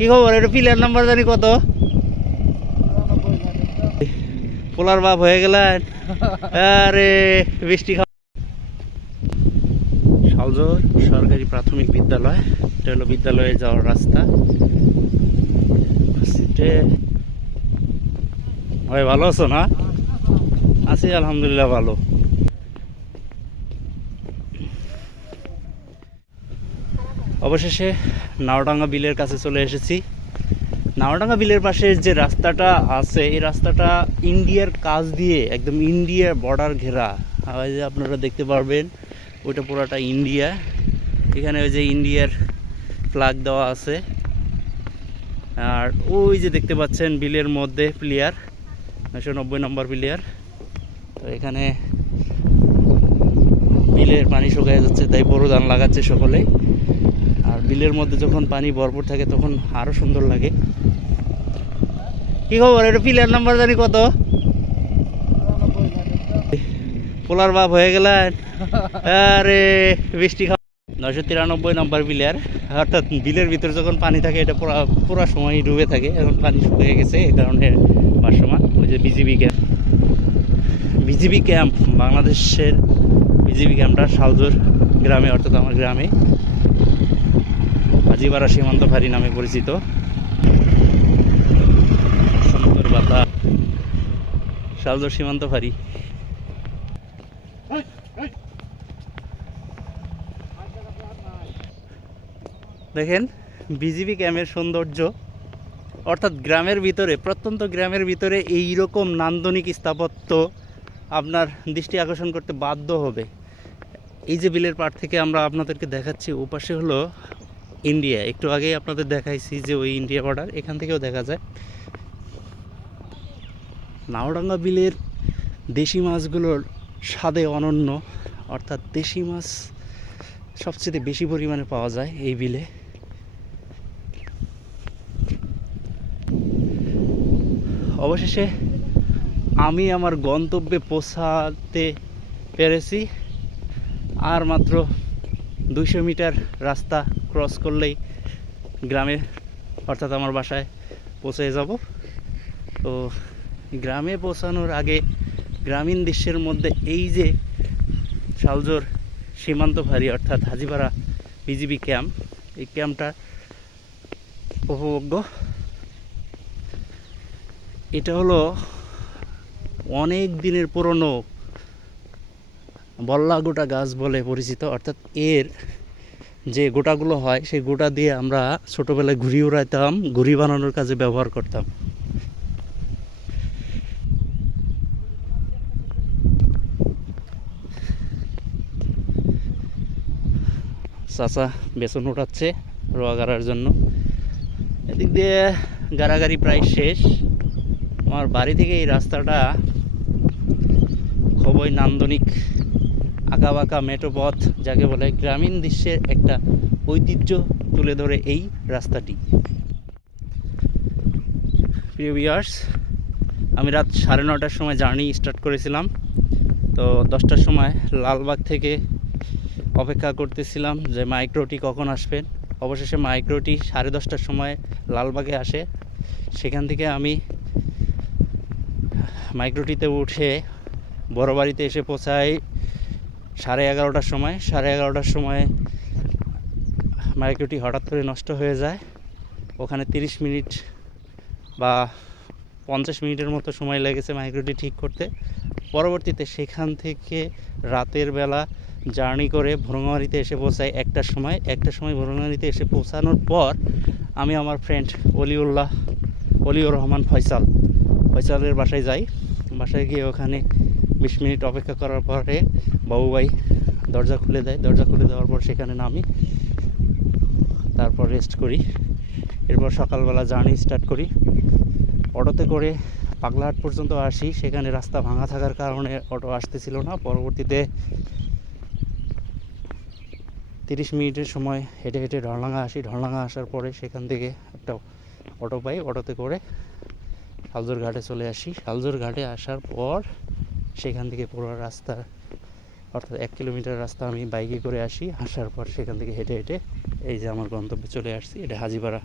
কি খবর? এটা পিলার নাম্বার জানি কত? পোলার বাপ হয়ে গেলেন। আরে, বৃষ্টি সরকারি প্রাথমিক বিদ্যালয়, এটা হলো বিদ্যালয়ে যাওয়ার রাস্তা। ভাই, ভালো আছো না? আছি, আলহামদুলিল্লাহ, ভালো। অবশেষে নাওডাঙ্গা বিলের কাছে চলে এসেছি। নাওডাঙ্গা বিলের পাশে যে রাস্তাটা আছে, এই রাস্তাটা ইন্ডিয়ার কাজ দিয়ে একদম ইন্ডিয়ার বর্ডার ঘেরা। যে আপনারা দেখতে পারবেন, ওইটা পুরোটা ইন্ডিয়া। এখানে ওই যে ইন্ডিয়ার ফ্ল্যাগ দেওয়া আছে। আর ওই যে দেখতে পাচ্ছেন বিলের মধ্যে প্লেয়ার নশো নব্বই নম্বর প্লেয়ার তো এখানে বিলের পানি শুকিয়ে যাচ্ছে, তাই বড় ধান লাগাচ্ছে সকলেই। আর বিলের মধ্যে যখন পানি ভরপুর থাকে, তখন আরও সুন্দর লাগে। কি খবর? এটা পিলার নাম্বার জানি কত? পোলার বাপ হয়ে গেলেন। আরে, বৃষ্টি খাওয়া নয়শো তিরানব্বই নম্বর বিলের। অর্থাৎ বিলের ভিতরে যখন পানি থাকে, এটা পুরা পুরো সময় ডুবে থাকে। এখন পানি শুকিয়ে গেছে, এই কারণে ভাসমান ওই যে বিজিবি ক্যাম্প। বিজিবি ক্যাম্প, বাংলাদেশের বিজিবি ক্যাম্পটা শালজোর গ্রামে, অর্থাৎ আমার গ্রামে। হাজিপাড়া সীমান্ত ফাঁড়ি নামে পরিচিত। সুন্দর বাতা সীমান্ত ফাঁড়ি। দেখেন বিজিবি ক্যাম্পের সৌন্দর্য, অর্থাৎ গ্রামের ভিতরে, প্রত্যন্ত গ্রামের ভিতরে এই রকম নান্দনিক স্থাপত্য আপনার দৃষ্টি আকর্ষণ করতে বাধ্য হবে। এই যে বিলের পাড় থেকে আমরা আপনাদেরকে দেখাচ্ছি ওপাশে হলো ইন্ডিয়া। একটু আগেই আপনাদের দেখাইছি যে ওই ইন্ডিয়া বর্ডার, এখান থেকেও দেখা যায়। নাওডাঙ্গা বিলের দেশি মাছগুলোর স্বাদে অনন্য, অর্থাৎ দেশি মাছ সবচেয়ে বেশি পরিমাণে পাওয়া যায় এই বিলে। অবশেষে আমি আমার গন্তব্যে পৌঁছাতে পেরেছি। আর মাত্র দুইশো মিটার রাস্তা ক্রস করলেই গ্রামে, অর্থাৎ আমার বাসায় পৌঁছে যাব। তো গ্রামে পৌঁছানোর আগে গ্রামীণ দৃশ্যের মধ্যে এই যে সালজোর সীমান্ত ফাঁড়ি, অর্থাৎ হাজিপাড়া বিজিবি ক্যাম্প, এই ক্যাম্পটা উপভোগ্য। এটা হলো অনেক দিনের পুরনো বল্লা গোটা গাছ বলে পরিচিত, অর্থাৎ এর যে গোটাগুলো হয়, সেই গোটা দিয়ে আমরা ছোটোবেলায় ঘুড়ি উড়াইতাম, ঘুড়ি বানানোর কাজে ব্যবহার করতাম। চাচা বেসন উঠাচ্ছে রোয়া গাড়ার জন্য। এদিক দিয়ে গাড়াগাড়ি প্রায় শেষ। আমার বাড়ি থেকে এই রাস্তাটা খুবই নান্দনিক আঁকা বাঁকা মেটো পথ যাকে বলে গ্রামীণ দৃশ্যের একটা ঐতিহ্য তুলে ধরে এই রাস্তাটি। প্রিয় ভিউয়ার্স আমি রাত সাড়ে নটার সময় জার্নি স্টার্ট করেছিলাম। তো দশটার সময় লালবাগ থেকে অপেক্ষা করতেছিলাম যে মাইক্রোটি কখন আসবেন অবশেষে মাইক্রোটি সাড়ে দশটার সময় লালবাগে আসে। সেখান থেকে আমি মাইক্রোটিতে উঠে বড় বাড়িতে এসে পৌঁছাই সাড়ে এগারোটার সময়। সাড়ে এগারোটার সময় মাইক্রোটি হঠাৎ করে নষ্ট হয়ে যায়। ওখানে তিরিশ মিনিট বা পঞ্চাশ মিনিটের মতো সময় লেগেছে মাইক্রোটি ঠিক করতে। পরবর্তীতে সেখান থেকে রাতের বেলা জার্নি করে ভ্রমণারিতে এসে পৌঁছাই একটার সময়। একটার সময় ভ্রমণারিতে এসে পৌঁছানোর পর আমি আমার ফ্রেন্ড অলিউল্লাহ, অলিউর রহমান ফয়সাল, ফয়সালের বাসায় যাই। বাসায় গিয়ে ওখানে বিশ মিনিট অপেক্ষা করার পরে বাবুভাই দরজা খুলে দেয়। দরজা খুলে দেওয়ার পর সেখানে নামি। তারপর রেস্ট করি। এরপর সকালবেলা জার্নি স্টার্ট করি। অটোতে করে পাগলাহাট পর্যন্ত আসি। সেখানে রাস্তা ভাঙা থাকার কারণে অটো আসতেছিল না। পরবর্তীতে তিরিশ মিনিটের সময় হেঁটে হেঁটে ঢলডাঙ্গা আসি। ঢলডাঙ্গা আসার পরে সেখান থেকে একটা অটো পাই। অটোতে করে শালজোর ঘাটে চলে আসি। শালজোর ঘাটে আসার পর সেখান থেকে পুরো রাস্তা, অর্থাৎ এক কিলোমিটার রাস্তা আমি বাইকে করে আসি। আসার পর সেখান থেকে হেঁটে হেঁটে এই যে আমার গন্তব্যে চলে আসছি, এটা হাজিপাড়া।